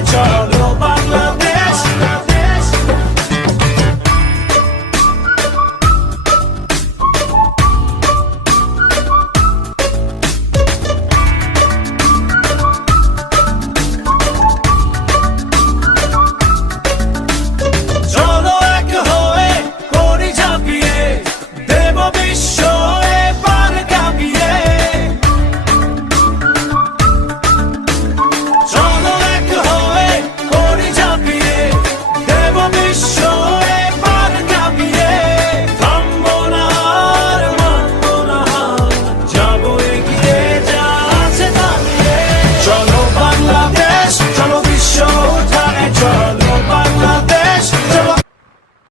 temperature.